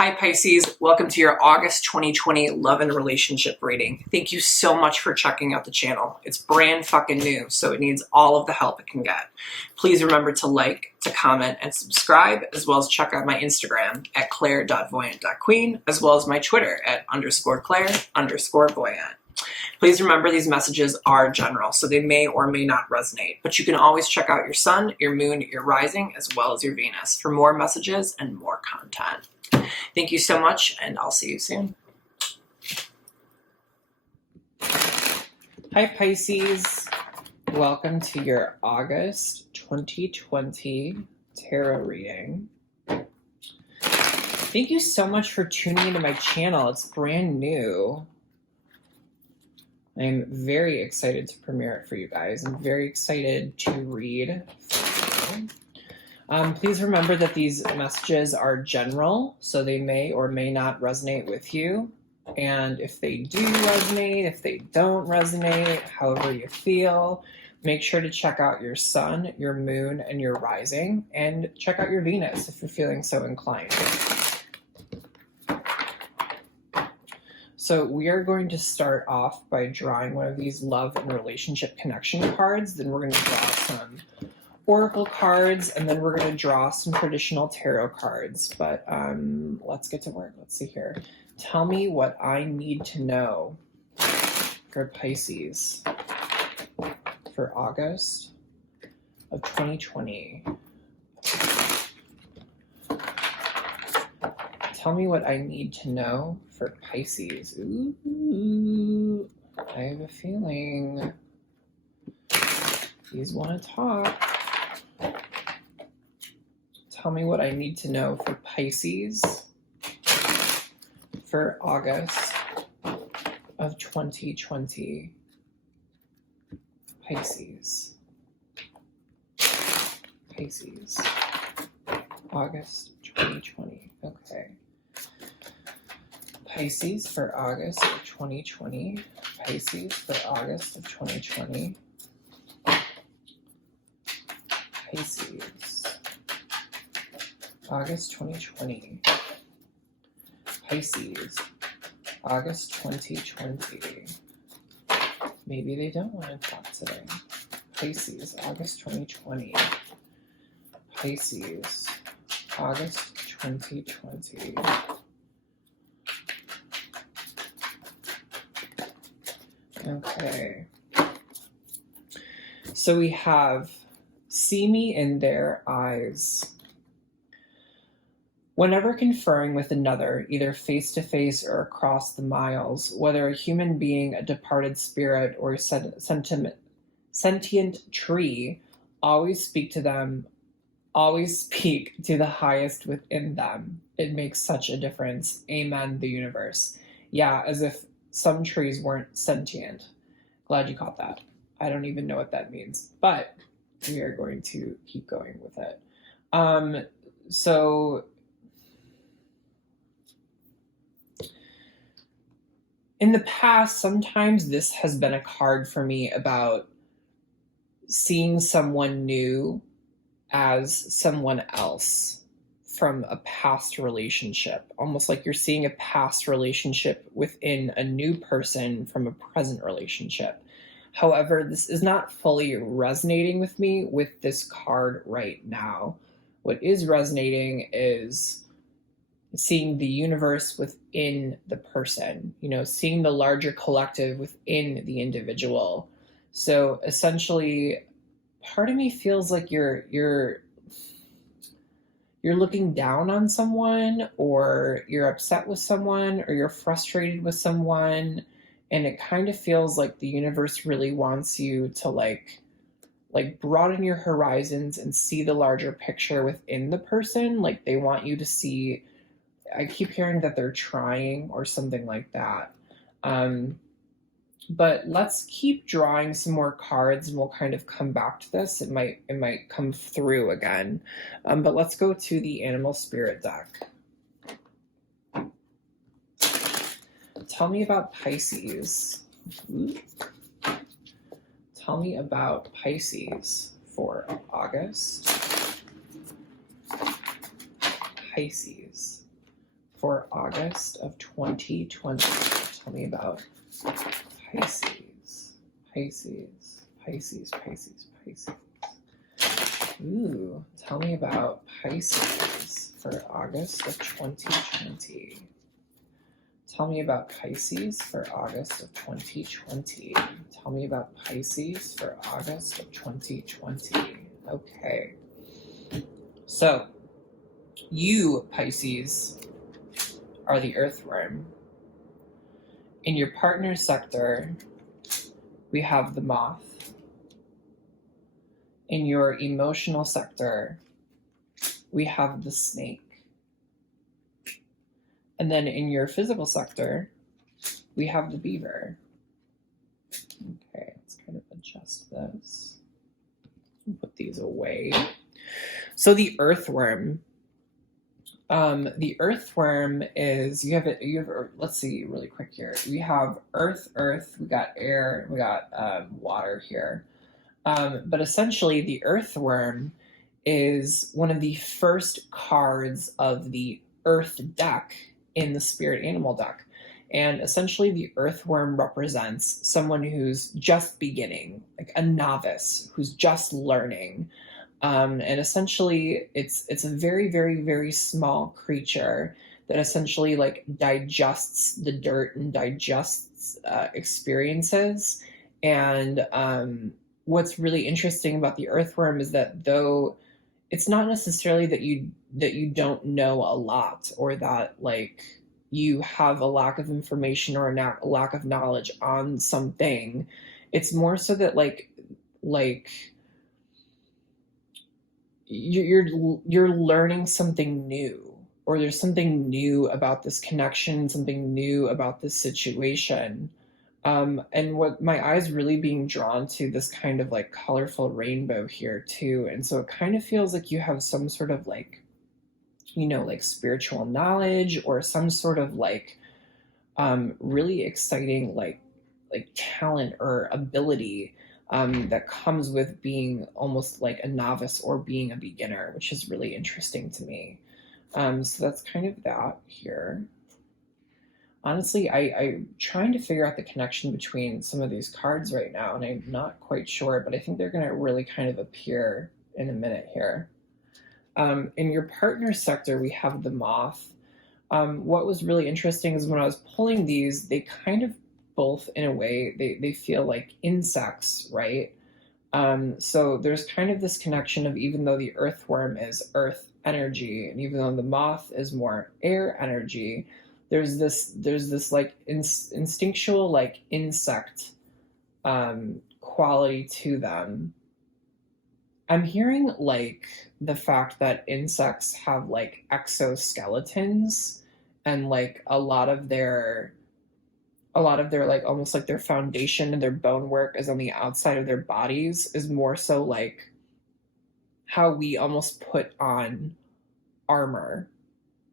Hi Pisces, welcome to your August 2020 love and relationship reading. Thank you so much for checking out the channel. It's brand fucking new, so it needs all of the help it can get. Please remember to like, to comment, and subscribe, as well as check out my Instagram at claire.voyant.queen, as well as my Twitter at _claire_voyant. Please remember these messages are general, so they may or may not resonate, but you can always check out your sun, your moon, your rising, as well as your Venus for more messages and more content. Thank you so much, and I'll see you soon. Hi Pisces, welcome to your August 2020 tarot reading. Thank you so much for tuning into my channel. It's brand new. I'm very excited to premiere it for you guys. I'm very excited to read for you. Please remember that these messages are general, so they may or may not resonate with you. And if they do resonate, if they don't resonate, however you feel, make sure to check out your sun, your moon, and your rising, and check out your Venus if you're feeling so inclined. So we are going to start off by drawing one of these love and relationship connection cards. Then we're going to draw some oracle cards, and then we're going to draw some traditional tarot cards. But let's get to work. Let's see here. Tell me what I need to know for Pisces for August of 2020. Tell me what I need to know for Pisces. Ooh, I have a feeling these want to talk. Tell me what I need to know for Pisces for August of 2020. Pisces. Pisces. August 2020. Okay. Pisces for August of 2020. Pisces for August of 2020. Pisces. August 2020. Pisces. August 2020. Maybe they don't want to talk today. Pisces. August 2020. Pisces. August 2020. Okay. So we have see me in their eyes. Whenever conferring with another, either face-to-face or across the miles, whether a human being, a departed spirit, or a sentient tree, always speak to them, always speak to the highest within them. It makes such a difference. Amen, the universe. Yeah, as if some trees weren't sentient. Glad you caught that. I don't even know what that means, but we are going to keep going with it. So in the past, sometimes this has been a card for me about seeing someone new as someone else from a past relationship, almost like you're seeing a past relationship within a new person from a present relationship. However, this is not fully resonating with me with this card right now. What is resonating is seeing the universe within the person, seeing the larger collective within the individual. So essentially, part of me feels like you're looking down on someone, or you're upset with someone, or you're frustrated with someone, and it kind of feels like the universe really wants you to like broaden your horizons and see the larger picture within the person. Like they want you to see, I keep hearing that they're trying or something like that. But let's keep drawing some more cards and we'll kind of come back to this. It might come through again. But let's go to the Animal Spirit deck. Tell me about Pisces. Tell me about Pisces for August. Pisces for August of 2020. Tell me about Pisces. Pisces, Pisces, Pisces, Pisces. Ooh, tell me about Pisces for August of 2020. Tell me about Pisces for August of 2020. Tell me about Pisces for August of 2020. Okay. So, you, Pisces, are the earthworm. In your partner sector, we have the moth. In your emotional sector, we have the snake. And then in your physical sector, we have the beaver. Okay, let's kind of adjust this. Put these away. So the earthworm. The earthworm is, you have let's see really quick here. We have earth, we got air, we got water here. But essentially the earthworm is one of the first cards of the earth deck in the spirit animal deck. And essentially the earthworm represents someone who's just beginning, like a novice who's just learning. And essentially it's a very, very, very small creature that essentially like digests the dirt and digests experiences. And what's really interesting about the earthworm is that though it's not necessarily that you don't know a lot, or that like you have a lack of information or a lack of knowledge on something, it's more so that like you're learning something new, or there's something new about this connection, something new about this situation. And what my eyes really being drawn to this kind of like colorful rainbow here too. And so it kind of feels like you have some sort of like, like spiritual knowledge, or some sort of like really exciting like talent or ability that comes with being almost like a novice or being a beginner, which is really interesting to me. So that's kind of that here. Honestly, I'm trying to figure out the connection between some of these cards right now, and I'm not quite sure, but I think they're going to really kind of appear in a minute here. In your partner sector, we have the moth. What was really interesting is when I was pulling these, they kind of both, in a way, they feel like insects, right? So there's kind of this connection of, even though the earthworm is earth energy, and even though the moth is more air energy, there's this like instinctual like insect quality to them. I'm hearing like the fact that insects have like exoskeletons, and like a lot of their like almost like their foundation and their bone work is on the outside of their bodies, is more so like how we almost put on armor.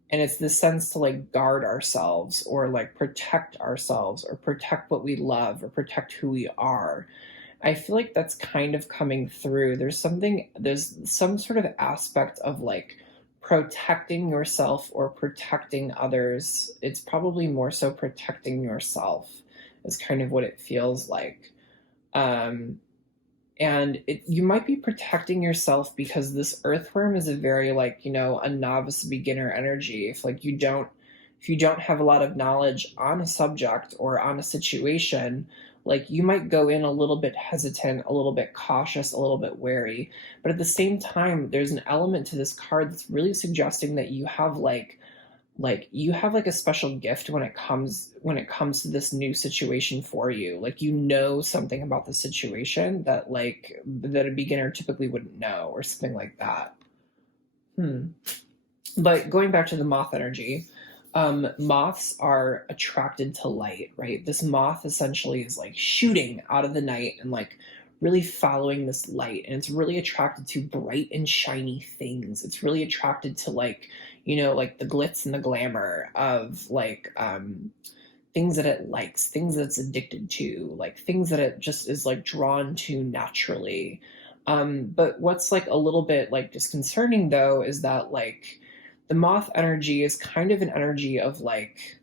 And it's the sense to like guard ourselves, or like protect ourselves, or protect what we love, or protect who we are. I feel like that's kind of coming through. There's some sort of aspect of like protecting yourself or protecting others. It's probably more so protecting yourself is kind of what it feels like. And you might be protecting yourself because this earthworm is a very like, a novice beginner energy. If like you don't have a lot of knowledge on a subject or on a situation, like you might go in a little bit hesitant, a little bit cautious, a little bit wary. But at the same time, there's an element to this card that's really suggesting that you have like a special gift when it comes to this new situation for you. Like something about the situation that a beginner typically wouldn't know, or something like that. But going back to the moth energy, moths are attracted to light, right? This moth essentially is like shooting out of the night and like really following this light, and it's really attracted to bright and shiny things. It's really attracted to like the glitz and the glamour of like things that it likes, things that it's addicted to, like things that it just is like drawn to naturally. But what's like a little bit like disconcerting though is that like the moth energy is kind of an energy of like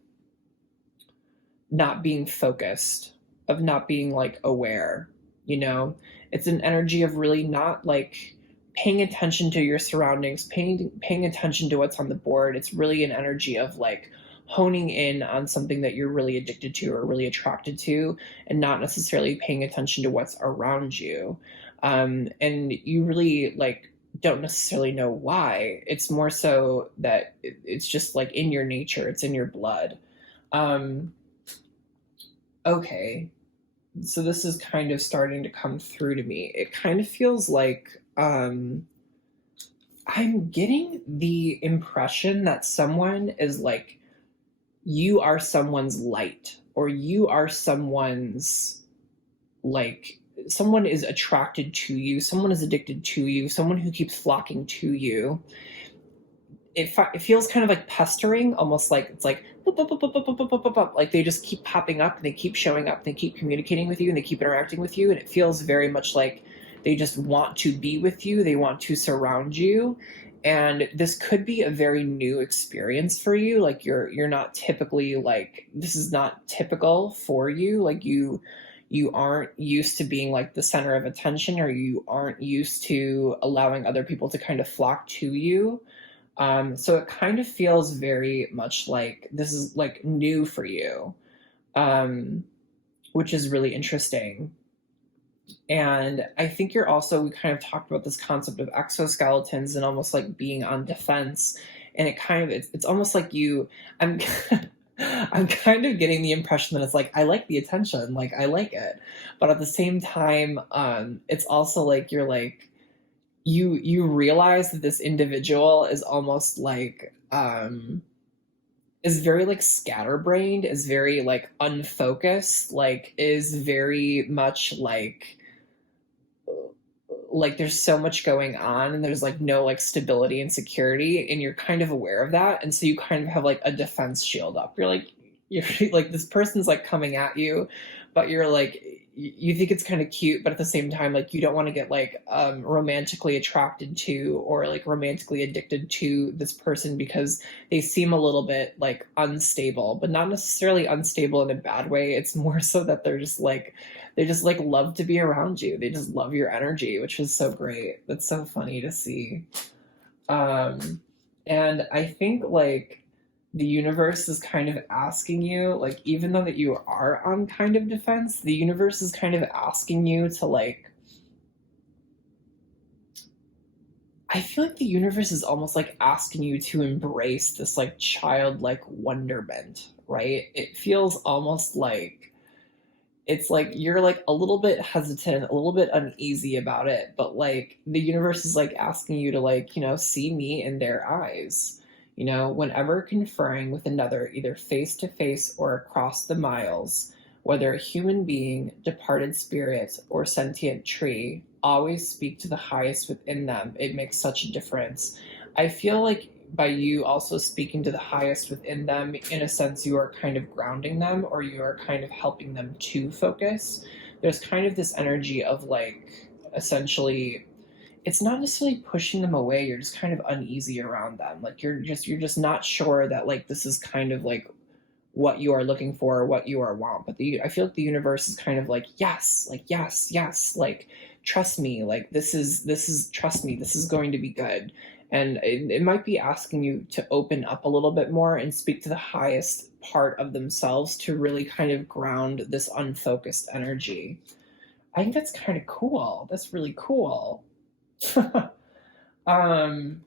not being focused, of not being like aware, you know? It's an energy of really not like paying attention to your surroundings, paying attention to what's on the board. It's really an energy of like honing in on something that you're really addicted to or really attracted to, and not necessarily paying attention to what's around you. And you really like don't necessarily know why. It's more so that it's just like in your nature, it's in your blood. Um, okay, so this is kind of starting to come through to me. It kind of feels like I'm getting the impression that someone is like, you are someone's light, or you are someone's like, someone is attracted to you, someone is addicted to you, someone who keeps flocking to you. It feels kind of like pestering, almost like it's like boop, boop, boop, boop, boop, boop, boop, boop, boop. Like they just keep popping up and they keep showing up and they keep communicating with you and they keep interacting with you, and it feels very much like they just want to be with you, they want to surround you. And this could be a very new experience for you. Like you're not typically like, this is not typical for you. Like you aren't used to being like the center of attention, or you aren't used to allowing other people to kind of flock to you. So it kind of feels very much like this is like new for you, um, which is really interesting. And I think you're also, we kind of talked about this concept of exoskeletons and almost like being on defense. And it kind of, it's almost like you, I'm, I'm kind of getting the impression that it's like, I like the attention, like I like it. But at the same time, it's also like, you're like, you realize that this individual is almost like is very like scatterbrained, is very like unfocused, like is very much like there's so much going on and there's like no like stability and security, and you're kind of aware of that, and so you kind of have like a defense shield up. You're like, you're like, this person's like coming at you, but you're like, you think it's kind of cute, but at the same time, like you don't want to get like romantically attracted to or like romantically addicted to this person, because they seem a little bit like unstable, but not necessarily unstable in a bad way. It's more so that they're just like, they just like love to be around you, they just love your energy, which is so great. That's so funny to see. And I think like the universe is kind of asking you, like, even though that you are on kind of defense, the universe is kind of asking you to like, I feel like the universe is almost like asking you to embrace this like childlike wonderment, right? It feels almost like it's like you're like a little bit hesitant, a little bit uneasy about it, but like the universe is like asking you to like, see me in their eyes. Whenever conferring with another, either face to face or across the miles, whether a human being, departed spirit, or sentient tree, always speak to the highest within them. It makes such a difference. I feel like by you also speaking to the highest within them, in a sense, you are kind of grounding them, or you are kind of helping them to focus. There's kind of this energy of like, essentially, it's not necessarily pushing them away, you're just kind of uneasy around them, like you're just not sure that like this is kind of like what you are looking for or what you are want. But I feel like the universe is kind of like, yes, like yes, yes, like trust me, like this is trust me, this is going to be good. And it might be asking you to open up a little bit more and speak to the highest part of themselves to really kind of ground this unfocused energy. I think that's kind of cool. That's really cool. um,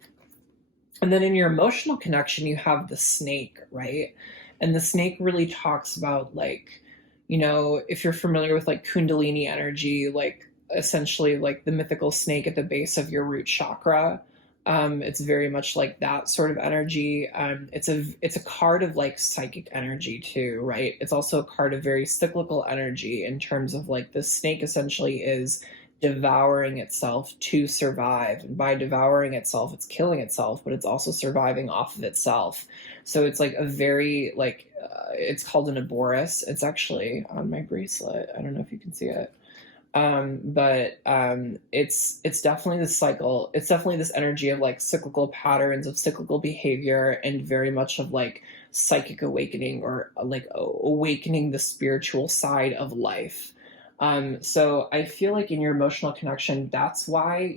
and then in your emotional connection, you have the snake, right? And the snake really talks about like, if you're familiar with like Kundalini energy, like essentially like the mythical snake at the base of your root chakra. It's very much like that sort of energy. It's a card of like psychic energy too, right? It's also a card of very cyclical energy, in terms of like the snake essentially is devouring itself to survive, and by devouring itself it's killing itself, but it's also surviving off of itself. So it's like a very like it's called an Aboris. It's actually on my bracelet, I don't know if you can see it. It's definitely this cycle. It's definitely this energy of like cyclical patterns of cyclical behavior and very much of like psychic awakening or like awakening the spiritual side of life. So I feel like in your emotional connection, that's why,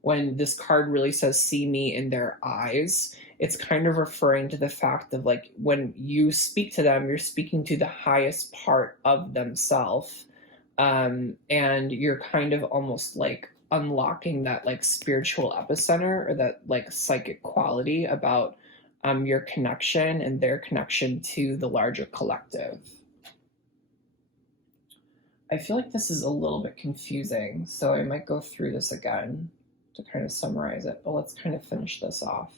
when this card really says see me in their eyes, it's kind of referring to the fact of like when you speak to them, you're speaking to the highest part of themselves, and you're kind of almost like unlocking that like spiritual epicenter or that like psychic quality about your connection and their connection to the larger collective. I feel like this is a little bit confusing, so I might go through this again to kind of summarize it, but let's kind of finish this off.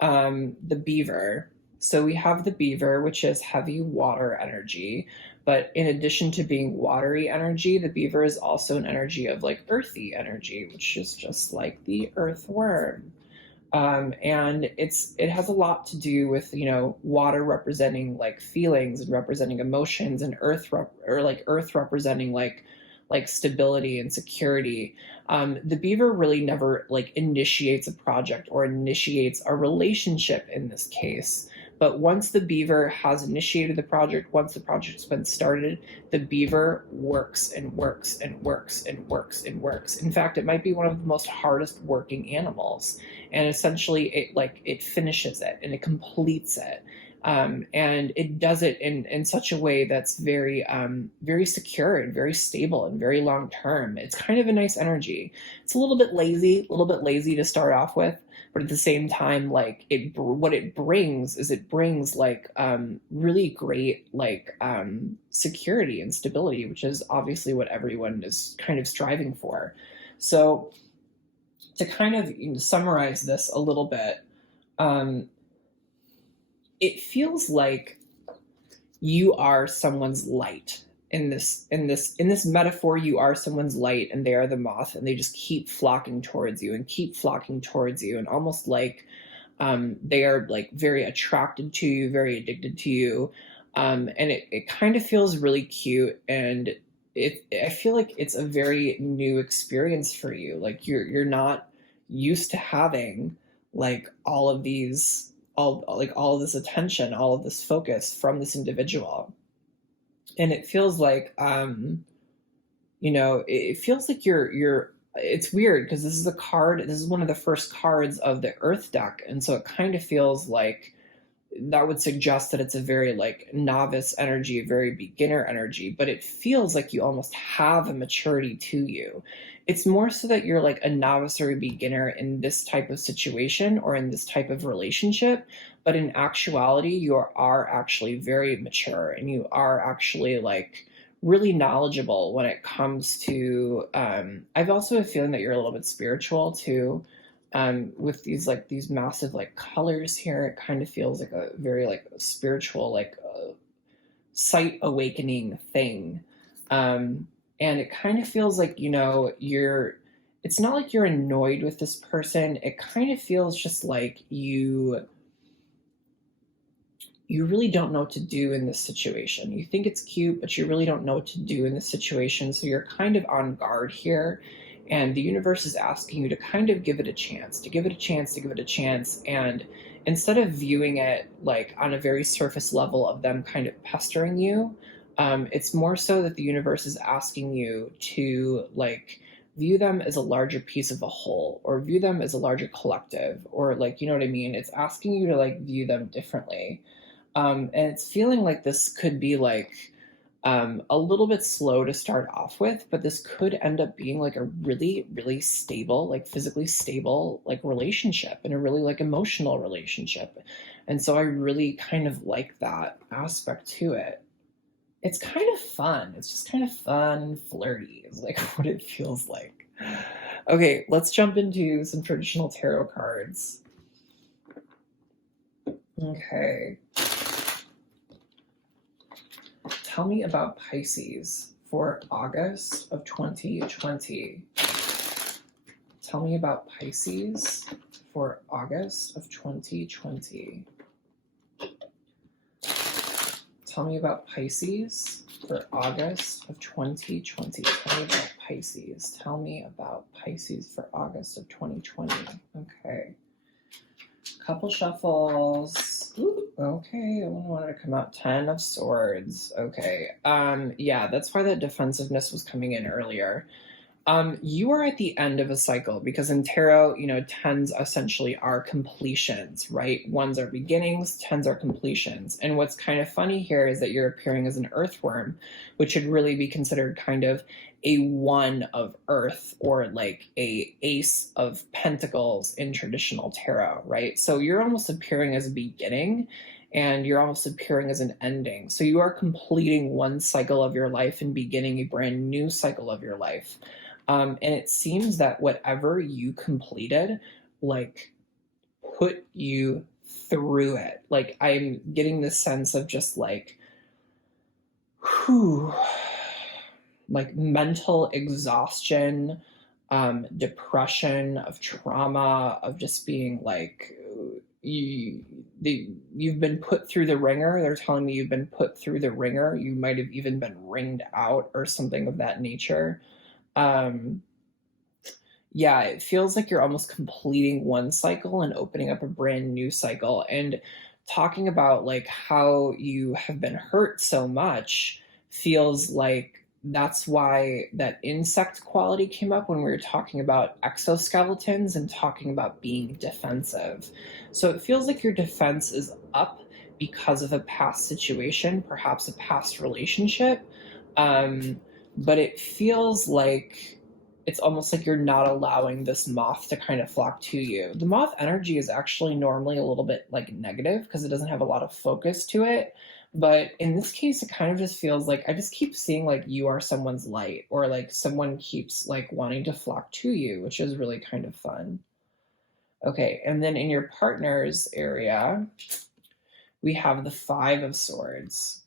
The beaver. So we have the beaver, which is heavy water energy. But in addition to being watery energy, the beaver is also an energy of like earthy energy, which is just like the earthworm. And it has a lot to do with water representing like feelings and representing emotions, and earth representing like stability and security. The beaver really never like initiates a project or initiates a relationship in this case. But once the beaver has initiated the project, once the project's been started, the beaver works and works and works and works and works. In fact, it might be one of the most hardest working animals. And essentially it finishes it and it completes it. And it does it in such a way that's very secure and very stable and very long term. It's kind of a nice energy. It's a little bit lazy to start off with, but at the same time, like what it brings is it brings like really great like security and stability, which is obviously what everyone is kind of striving for. So to kind of summarize this a little bit, it feels like you are someone's light in this metaphor. You are someone's light and they are the moth, and they just keep flocking towards you and keep flocking towards you, and almost like they are like very attracted to you, very addicted to you. And it kind of feels really cute, and I feel like it's a very new experience for you. Like you're not used to having like all of this attention, all of this focus from this individual. And it feels like it feels like you're it's weird because this is one of the first cards of the earth deck, and so it kind of feels like that would suggest that it's a very like novice energy, a very beginner energy, but it feels like you almost have a maturity to you. It's more so that you're like a novice or a beginner in this type of situation or in this type of relationship, but in actuality, you are actually very mature, and you are actually like really knowledgeable when it comes to I've also a feeling that you're a little bit spiritual too. With these massive like colors here, it kind of feels like a very like spiritual like sight awakening thing. And it kind of feels like it's not like you're annoyed with this person. It kind of feels just like you really don't know what to do in this situation. You think it's cute, but you really don't know what to do in this situation. So you're kind of on guard here. And the universe is asking you to kind of give it a chance, to give it a chance, to give it a chance. And instead of viewing it like on a very surface level of them kind of pestering you, it's more so that the universe is asking you to like view them as a larger piece of a whole, or view them as a larger collective, or like, you know what I mean? It's asking you to like view them differently. And it's feeling like this could be like a little bit slow to start off with, but this could end up being like a really, really stable, like physically stable, like relationship, and a really like emotional relationship. And so I really kind of like that aspect to it. It's kind of fun. It's just kind of fun and flirty, is like what it feels like. Okay, let's jump into some traditional tarot cards. Okay. Tell me about Pisces for August of 2020. Tell me about Pisces for August of 2020. Tell me about Pisces for August of 2020. Tell me about Pisces. Tell me about Pisces for August of 2020. Okay. Couple shuffles. Ooh, okay, I wanted to come out 10 of Swords. Okay. Yeah, that's why the defensiveness was coming in earlier. You are at the end of a cycle because in tarot, tens essentially are completions, right? Ones are beginnings, tens are completions. And what's kind of funny here is that you're appearing as an earthworm, which should really be considered kind of a one of earth or like a ace of pentacles in traditional tarot, right? So you're almost appearing as a beginning and you're almost appearing as an ending. So you are completing one cycle of your life and beginning a brand new cycle of your life. And it seems that whatever you completed, like, put you through it. Like, I'm getting this sense of just like, whew, like mental exhaustion, depression, of trauma, of just being like, you've been put through the ringer. They're telling me you've been put through the ringer. You might have even been ringed out or something of that nature. Yeah, it feels like you're almost completing one cycle and opening up a brand new cycle. And talking about like how you have been hurt so much feels like that's why that insect quality came up when we were talking about exoskeletons and talking about being defensive. So it feels like your defense is up because of a past situation, perhaps a past relationship. But it feels like it's almost like you're not allowing this moth to kind of flock to you. The moth energy is actually normally a little bit like negative because it doesn't have a lot of focus to it. But in this case, it kind of just feels like I just keep seeing like you are someone's light or like someone keeps like wanting to flock to you, which is really kind of fun. Okay, and then in your partner's area, we have the Five of Swords.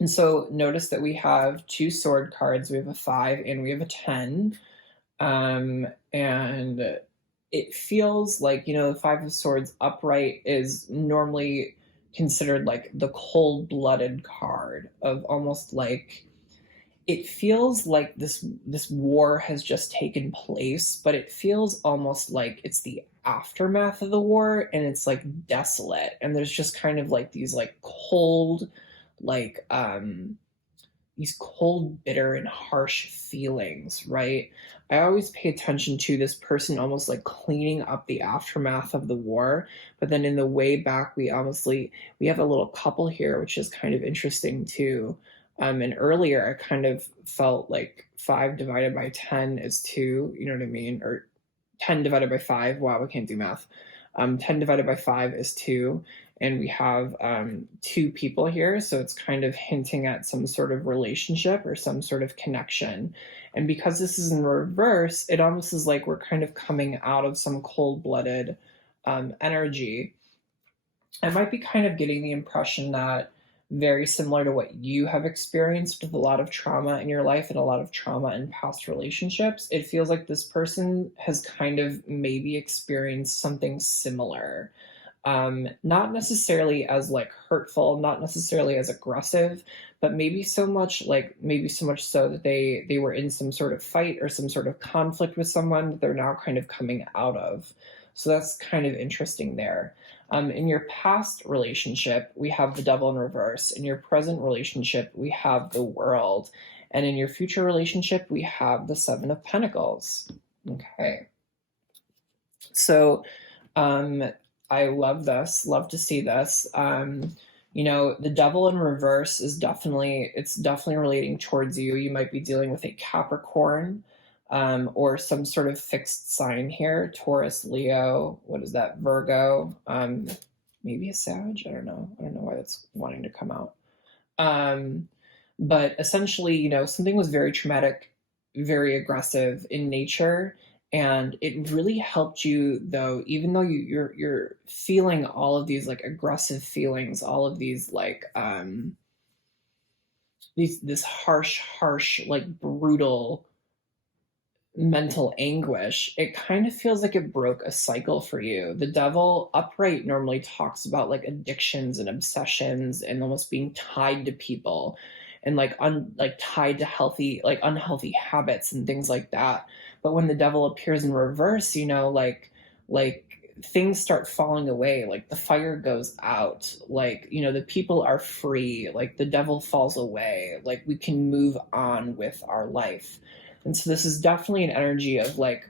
And so notice that we have two sword cards. We have a 5 and we have a 10. And it feels like, the Five of Swords upright is normally considered like the cold-blooded card of almost like it feels like this war has just taken place, but it feels almost like it's the aftermath of the war and it's like desolate and there's just kind of like these like cold like these cold, bitter, and harsh feelings, right? I always pay attention to this person almost like cleaning up the aftermath of the war, but then in the way back, we have a little couple here, which is kind of interesting too. And earlier, I kind of felt like 5 divided by 10 is 2, you know what I mean? Or 10 divided by 5, wow, I can't do math. 10 divided by 5 is 2 and we have 2 people here, so it's kind of hinting at some sort of relationship or some sort of connection. And because this is in reverse, it almost is like we're kind of coming out of some cold-blooded energy. I might be kind of getting the impression that very similar to what you have experienced with a lot of trauma in your life and a lot of trauma in past relationships, it feels like this person has kind of maybe experienced something similar. Not necessarily as like hurtful, not necessarily as aggressive, but maybe so much so that they were in some sort of fight or some sort of conflict with someone that they're now kind of coming out of. So that's kind of interesting there. In your past relationship, we have the Devil in reverse. In your present relationship, we have the World. And in your future relationship, we have the Seven of Pentacles. Okay. So, I love this, love to see this. The Devil in reverse is definitely relating towards you. You might be dealing with a Capricorn, or some sort of fixed sign here, Taurus, Leo, what is that, Virgo, maybe a Sag, I don't know why that's wanting to come out. But essentially, something was very traumatic, very aggressive in nature, and it really helped you though, even though you're feeling all of these like aggressive feelings, all of these like this harsh like brutal mental anguish. It kind of feels like it broke a cycle for you. The Devil upright normally talks about like addictions and obsessions and almost being tied to people. and like tied to healthy, like unhealthy habits and things like that. But when the devil appears in reverse, like things start falling away, like the fire goes out, like the people are free, like the devil falls away, like we can move on with our life. And so this is definitely an energy of like,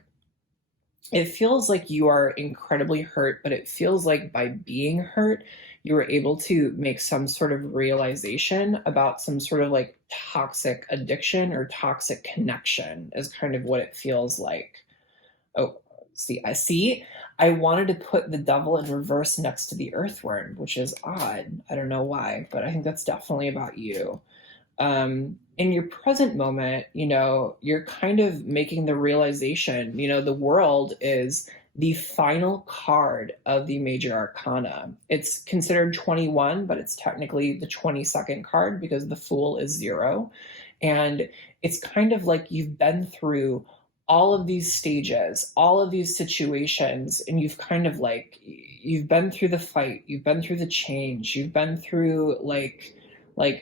it feels like you are incredibly hurt, but it feels like by being hurt, you were able to make some sort of realization about some sort of like toxic addiction or toxic connection, is kind of what it feels like. Oh, see. I wanted to put the devil in reverse next to the earthworm, which is odd. I don't know why, but I think that's definitely about you. In your present moment, you're kind of making the realization, the world is the final card of the major arcana. It's considered 21, but it's technically the 22nd card because the fool is 0. And it's kind of like you've been through all of these stages, all of these situations, and you've kind of like, you've been through the fight, you've been through the change, you've been through like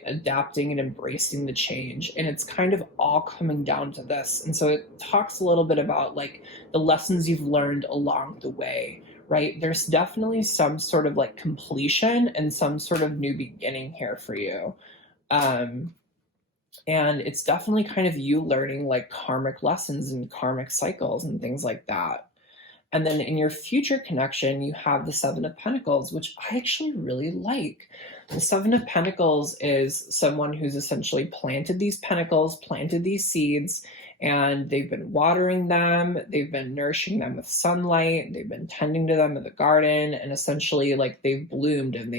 adapting and embracing the change, and it's kind of all coming down to this. And so it talks a little bit about like the lessons you've learned along the way, right? There's definitely some sort of like completion and some sort of new beginning here for you. And it's definitely kind of you learning like karmic lessons and karmic cycles and things like that. And then in your future connection, you have the Seven of Pentacles, which I actually really like. The Seven of Pentacles is someone who's essentially planted these pentacles, planted these seeds, and they've been watering them, they've been nourishing them with sunlight, they've been tending to them in the garden, and essentially like they've bloomed and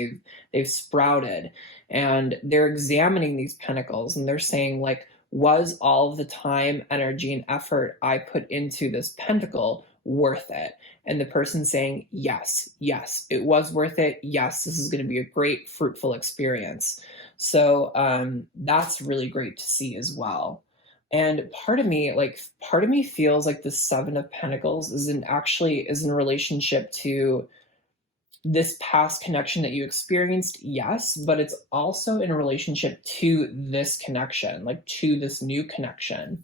they've sprouted. And they're examining these pentacles and they're saying like, was all of the time, energy, and effort I put into this pentacle worth it? And the person saying, yes, it was worth it. Yes, this is going to be a great, fruitful experience. So that's really great to see as well. And part of me feels like the Seven of Pentacles is in relationship to this past connection that you experienced, yes, but it's also in relationship to this connection, like to this new connection.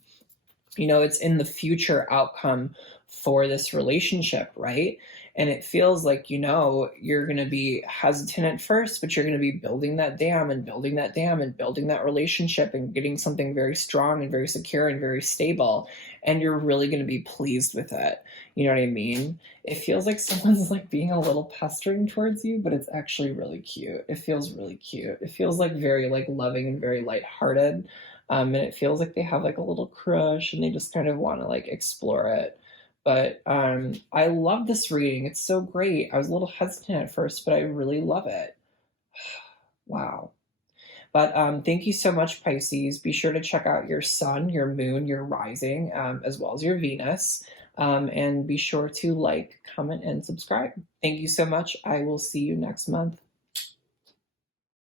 It's in the future outcome for this relationship, right? And it feels like, you're going to be hesitant at first, but you're going to be building that dam and building that dam and building that relationship and getting something very strong and very secure and very stable. And you're really going to be pleased with it. You know what I mean? It feels like someone's like being a little pestering towards you, but it's actually really cute. It feels really cute. It feels like very like loving and very lighthearted. And it feels like they have like a little crush and they just kind of want to like explore it. But I love this reading. It's so great. I was a little hesitant at first, but I really love it. Wow. But thank you so much, Pisces. Be sure to check out your sun, your moon, your rising, as well as your Venus. And be sure to like, comment, and subscribe. Thank you so much. I will see you next month.